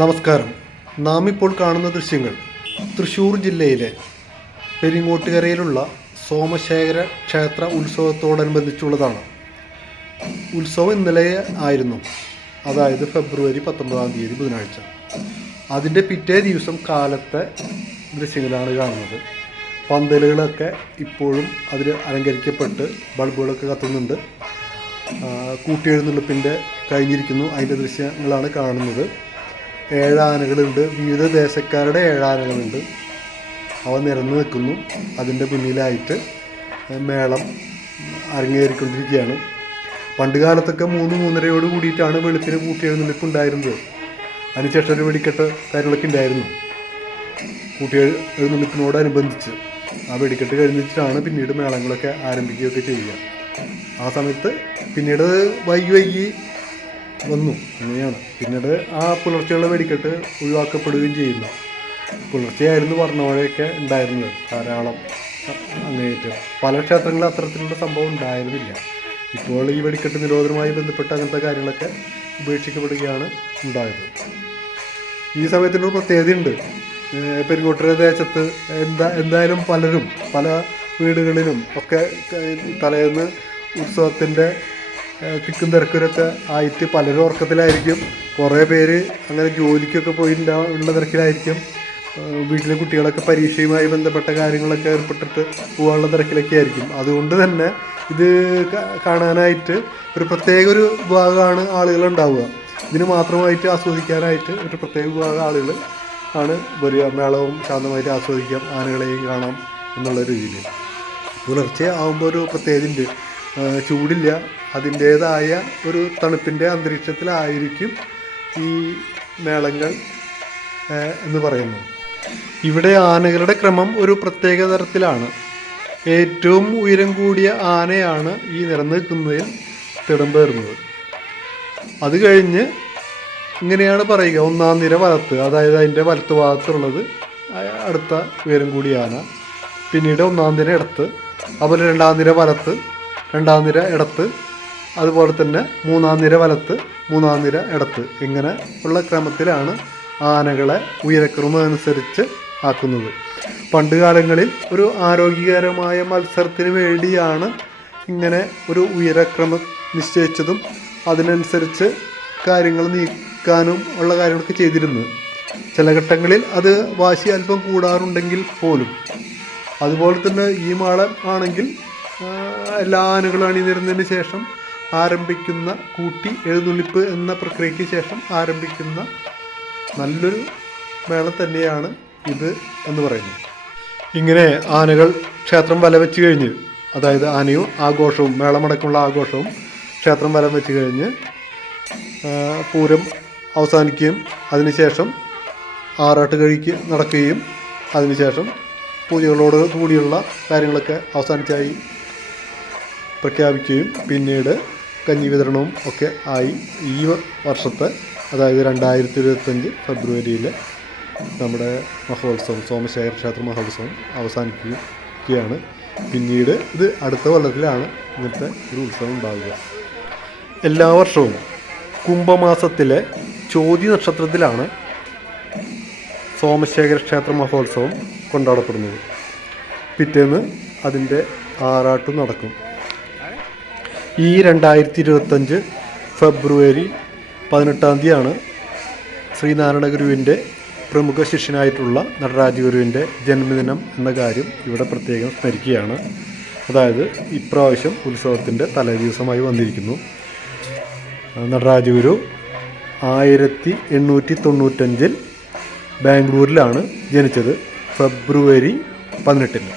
നമസ്കാരം. നാം ഇപ്പോൾ കാണുന്ന ദൃശ്യങ്ങൾ തൃശ്ശൂർ ജില്ലയിലെ പെരിങ്ങോട്ടുകരയിലുള്ള സോമശേഖര ക്ഷേത്ര ഉത്സവത്തോടനുബന്ധിച്ചുള്ളതാണ്. ഉത്സവം ഇന്നലെ ആയിരുന്നു, അതായത് ഫെബ്രുവരി 19 ബുധനാഴ്ച. അതിൻ്റെ പിറ്റേ ദിവസം കാലത്തെ ദൃശ്യങ്ങളാണ് കാണുന്നത്. പന്തലുകളൊക്കെ ഇപ്പോഴും അതിൽ അലങ്കരിക്കപ്പെട്ട് ബൾബുകളൊക്കെ കത്തുന്നുണ്ട്. കൂട്ടിയെഴുന്നള്ളിപ്പിൻ്റെ കഴിഞ്ഞിരിക്കുന്നു. അതിൻ്റെ ദൃശ്യങ്ങളാണ് കാണുന്നത്. 7 ആനകളുണ്ട്. വിവിധ ദേശക്കാരുടെ 7 ആനകളുണ്ട്. അവ നിരന്ന് നിൽക്കുന്നു. അതിൻ്റെ മുന്നിലായിട്ട് മേളം അരങ്ങേറിക്കൊണ്ടിരിക്കുകയാണ്. പണ്ട് കാലത്തൊക്കെ 3-3:30 കൂടിയിട്ടാണ് വെളുപ്പിന് കൂട്ടിയെഴുന്നള്ളിപ്പ് ഉണ്ടായിരുന്നത്. അതിനുശേഷം ഒരു വെടിക്കെട്ട് കാര്യങ്ങളൊക്കെ ഉണ്ടായിരുന്നു കൂട്ടിയെഴുന്നള്ളിപ്പിനോടനുബന്ധിച്ച്. ആ വെടിക്കെട്ട് കഴിഞ്ഞിട്ടാണ് പിന്നീട് മേളങ്ങളൊക്കെ ആരംഭിക്കുകയൊക്കെ ചെയ്യുക. ആ സമയത്ത് പിന്നീട് വൈകി വന്നു. അങ്ങനെയാണ് പിന്നീട് ആ പുലർച്ചെയുള്ള വെടിക്കെട്ട് ഒഴിവാക്കപ്പെടുകയും ചെയ്യുന്നു. പുലർച്ചെയായിരുന്നു വർണ്ണമഴയൊക്കെ ഉണ്ടായിരുന്നത് ധാരാളം. അങ്ങനെയായിട്ട് പല ക്ഷേത്രങ്ങളിലും അത്തരത്തിലുള്ള സംഭവം ഉണ്ടായിരുന്നില്ല. ഇപ്പോൾ ഈ വെടിക്കെട്ട് നിരോധനവുമായി ബന്ധപ്പെട്ട് അങ്ങനത്തെ കാര്യങ്ങളൊക്കെ ഉപേക്ഷിക്കപ്പെടുകയാണ് ഉണ്ടായത്. ഈ സമയത്തിനൊരു പ്രത്യേകതയുണ്ട്. പെരിങ്ങോട്ടുകര ദേശത്ത് എന്തായാലും പലരും പല വീടുകളിലും ഒക്കെ തലേന്ന് ഉത്സവത്തിൻ്റെ തിക്കും തിരക്കിലൊക്കെ ആയിട്ട് പലരും ഉറക്കത്തിലായിരിക്കും. കുറേ പേര് അങ്ങനെ ജോലിക്കൊക്കെ ഉള്ള തിരക്കിലായിരിക്കും. വീട്ടിലെ കുട്ടികളൊക്കെ പരീക്ഷയുമായി ബന്ധപ്പെട്ട കാര്യങ്ങളൊക്കെ ഏർപ്പെട്ടിട്ട് പോകാനുള്ള തിരക്കിലൊക്കെ ആയിരിക്കും. അതുകൊണ്ട് തന്നെ ഇത് കാണാനായിട്ട് ഒരു വിഭാഗമാണ് ആളുകളുണ്ടാവുക. ഇതിന് മാത്രമായിട്ട് ആസ്വദിക്കാനായിട്ട് ഒരു പ്രത്യേക വിഭാഗം ആളുകൾ ആണ് വരിക. മേളവും ശാന്തമായിട്ട് ആസ്വദിക്കാം, ആനകളെയും കാണാം എന്നുള്ള രീതിയിൽ. പുലർച്ചെ ആകുമ്പോൾ ഒരു പ്രത്യേകതയുണ്ട്. ചൂടില്ല, അതിൻ്റേതായ ഒരു തണുപ്പിൻ്റെ അന്തരീക്ഷത്തിലായിരിക്കും ഈ മേളങ്ങൾ എന്ന് പറയുന്നു. ഇവിടെ ആനകളുടെ ക്രമം ഒരു പ്രത്യേക തരത്തിലാണ്. ഏറ്റവും ഉയരം കൂടിയ ആനയാണ് ഈ നിരന്ന് നിൽക്കുന്നതിൽ തിടമ്പേറുന്നത്. അത് കഴിഞ്ഞ് ഇങ്ങനെയാണ് പറയുക: 1-ാം നിര വലത്ത്, അതായത് അതിൻ്റെ വലത്ത് ഭാഗത്തുള്ളത് അടുത്ത ഉയരം കൂടിയ ആന. പിന്നീട് 1-ാം നിര ഇടത്ത്, അതുപോലെ 2-ാം നിര വലത്ത്, 2-ാം നിര ഇടത്ത്, അതുപോലെ തന്നെ 3-ാം നിര വലത്ത്, 3-ാം നിര ഇടത്ത്. ഇങ്ങനെ ഉള്ള ക്രമത്തിലാണ് ആനകളെ ഉയരക്രമം അനുസരിച്ച് ആക്കുന്നത്. പണ്ട് കാലങ്ങളിൽ ഒരു ആരോഗ്യകരമായ മത്സരത്തിന് വേണ്ടിയാണ് ഇങ്ങനെ ഒരു ഉയരക്രമം നിശ്ചയിച്ചതും അതിനനുസരിച്ച് കാര്യങ്ങൾ നീക്കാനും ഉള്ള കാര്യങ്ങളൊക്കെ ചെയ്തിരുന്നത്. ചില ഘട്ടങ്ങളിൽ അത് വാശി അല്പം കൂടാറുണ്ടെങ്കിൽ പോലും. അതുപോലെ തന്നെ ഈ മേളം ആണെങ്കിൽ എല്ലാ ആനകളും അണിനിരുന്നതിന് ശേഷം ആരംഭിക്കുന്ന കൂട്ടി എഴുന്നള്ളിപ്പ് എന്ന പ്രക്രിയയ്ക്ക് ശേഷം ആരംഭിക്കുന്ന നല്ലൊരു മേളം തന്നെയാണ് ഇത് എന്ന് പറയുന്നത്. ഇങ്ങനെ ആനകൾ ക്ഷേത്രം വലം വെച്ച് കഴിഞ്ഞ്, അതായത് ആനയും ആഘോഷവും മേളമടക്കമുള്ള ആഘോഷവും ക്ഷേത്രം വലം വെച്ച് കഴിഞ്ഞ് പൂരം അവസാനിക്കുകയും അതിനുശേഷം ആറാട്ട് കഴിക്ക് നടക്കുകയും അതിനുശേഷം പൂജകളോട് കൂടിയുള്ള കാര്യങ്ങളൊക്കെ അവസാനിച്ചായി പ്രഖ്യാപിക്കുകയും പിന്നീട് കഞ്ഞി വിതരണവും ഒക്കെ ആയി ഈ വർഷത്തെ, അതായത് 2025 ഫെബ്രുവരിയിലെ നമ്മുടെ മഹോത്സവം, സോമശേഖര ക്ഷേത്ര മഹോത്സവം അവസാനിക്കുകയാണ്. പിന്നീട് ഇത് അടുത്ത കൊല്ലത്തിലാണ് ഇങ്ങനത്തെ ഒരു ഉത്സവം ഉണ്ടാവുക. എല്ലാ വർഷവും കുംഭമാസത്തിലെ ചോതി നക്ഷത്രത്തിലാണ് സോമശേഖര ക്ഷേത്ര മഹോത്സവം കൊണ്ടാടപ്പെടുന്നത്. പിറ്റേന്ന് അതിൻ്റെ ആറാട്ടും നടക്കും. ഈ 2025 ഫെബ്രുവരി 18-ാം തീയതിയാണ് ശ്രീനാരായണ ഗുരുവിൻ്റെ പ്രമുഖ ശിഷ്യനായിട്ടുള്ള നടരാജ ഗുരുവിൻ്റെ ജന്മദിനം എന്ന കാര്യം ഇവിടെ പ്രത്യേകം സ്മരിക്കുകയാണ്. അതായത് ഇപ്രാവശ്യം ഉത്സവത്തിൻ്റെ തലേദിവസമായി വന്നിരിക്കുന്നു. നടരാജ ഗുരു 1895 ബാംഗ്ലൂരിലാണ് ജനിച്ചത്, ഫെബ്രുവരി 18-ന്.